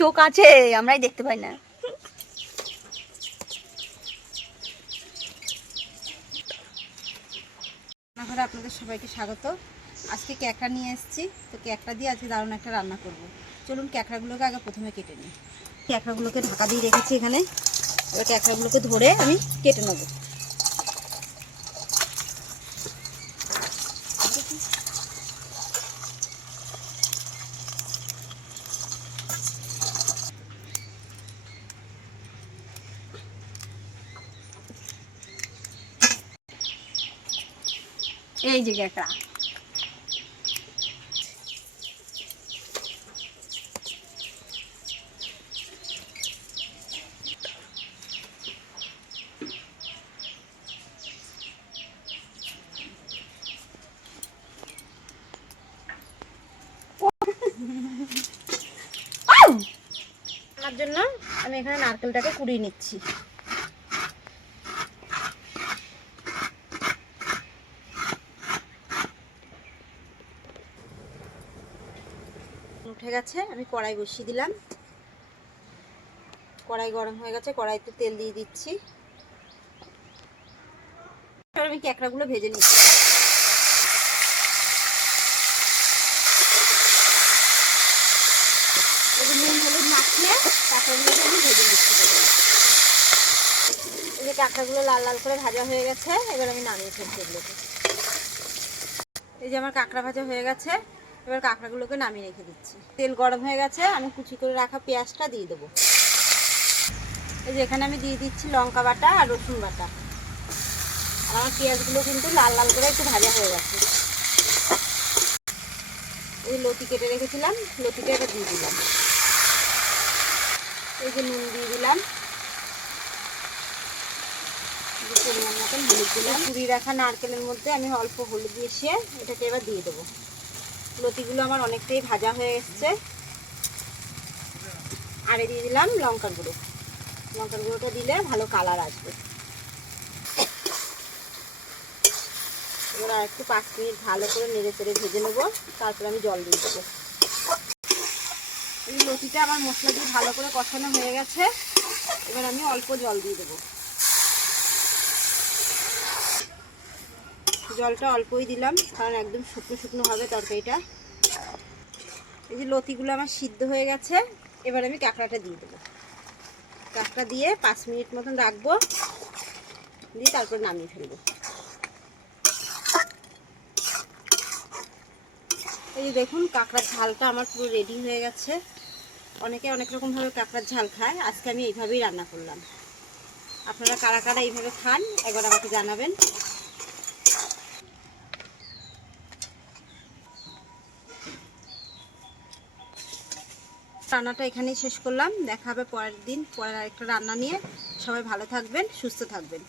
চোখ আছে, আমরাই দেখতে পাই না। আপনাদের সবাইকে স্বাগত। আজকে ক্যাকড়া নিয়ে এসেছি, তো ক্যাকড়া দিয়ে আজকে দারুণ একটা রান্না করব। চলুন ক্যাকড়াগুলোকে আগে প্রথমে কেটে নিই। ক্যাকড়াগুলোকে ঢাকা দিয়ে রেখেছি এখানে। এবার ক্যাকড়াগুলোকে ধরে আমি কেটে নেব। এই যে একটা রান্নার জন্য আমি এখানে নারকেলটাকে কুড়িয়ে নিচ্ছি। উঠে গেছে, আমি কড়াই বসিয়ে দিলাম। কড়াই গরম হয়ে গেছে, কড়াইতে তেল দিয়ে দিচ্ছি। আমি ক্যাকড়াগুলো ভেজে নিচ্ছি। নুন, হলুদ মাখিয়ে কাঁকড়াগুলোকে আমি ভেজে নিচ্ছি। এই কাঁকড়াগুলো লাল লাল করে ভাজা হয়ে গেছে, এবার আমি নামিয়ে ফেলছি এগুলোকে। এই যে আমার কাঁকড়া ভাজা হয়ে গেছে এবার কাঁকড়াগুলোকে নামিয়ে রেখে দিচ্ছি। তেল গরম হয়ে গেছে, আমি কুচি করে রাখা পেঁয়াজটা দিয়ে দেবো। এই যে এখানে আমি দিয়ে দিচ্ছি লঙ্কা বাটা আর রসুন বাটা। আর আমার পেঁয়াজগুলো কিন্তু লাল লাল করে একটু ভাজা হয়ে গেছে। এই লতি কেটে রেখেছিলাম, লতিটা এবার দিয়ে দিলাম। এই যে নুন দিয়ে দিলাম। পরিমাণ মতন হলুদ দিলাম। কুড়ি রাখা নারকেলের মধ্যে আমি অল্প হলুদ মিশিয়ে এটাকে এবার দিয়ে দেবো। লতিগুলো আমার অনেকটাই ভাজা হয়ে এসছে। আরে দিয়ে দিলাম লঙ্কার গুঁড়ো। লঙ্কার গুঁড়োটা দিলে ভালো কালার আসবে। এবার আর একটু পাঁচ মিনিট ভালো করে নেড়ে চেড়ে ভেজে নেব, তারপরে আমি জল দিয়ে দেবো। এই লতিটা আমার মশলা দিয়ে ভালো করে কষানো হয়ে গেছে। এবার আমি অল্প জল দিয়ে দেবো। জলটা অল্পই দিলাম, কারণ একদম শুকনো শুকনো হবে তরকারিটা। এই যে লতিগুলো আমার সিদ্ধ হয়ে গেছে, এবার আমি কাঁকড়াটা দিয়ে দেবো। কাঁকড়া দিয়ে পাঁচ মিনিট মতন রাখব, দিয়ে তারপর নামিয়ে ফেলব। এই যে দেখুন, কাঁকড়ার ঝালটা আমার পুরো রেডি হয়ে গেছে। অনেকে অনেক রকমভাবে কাঁকড়ার ঝাল খায়, আজকে আমি এইভাবেই রান্না করলাম। আপনারা কারা কারা এইভাবে খান, একবার আমাকে জানাবেন। রান্নাটা এখানেই শেষ করলাম। দেখা হবে পরের দিন, পরের আরেকটা রান্না নিয়ে। সবাই ভালো থাকবেন, সুস্থ থাকবেন।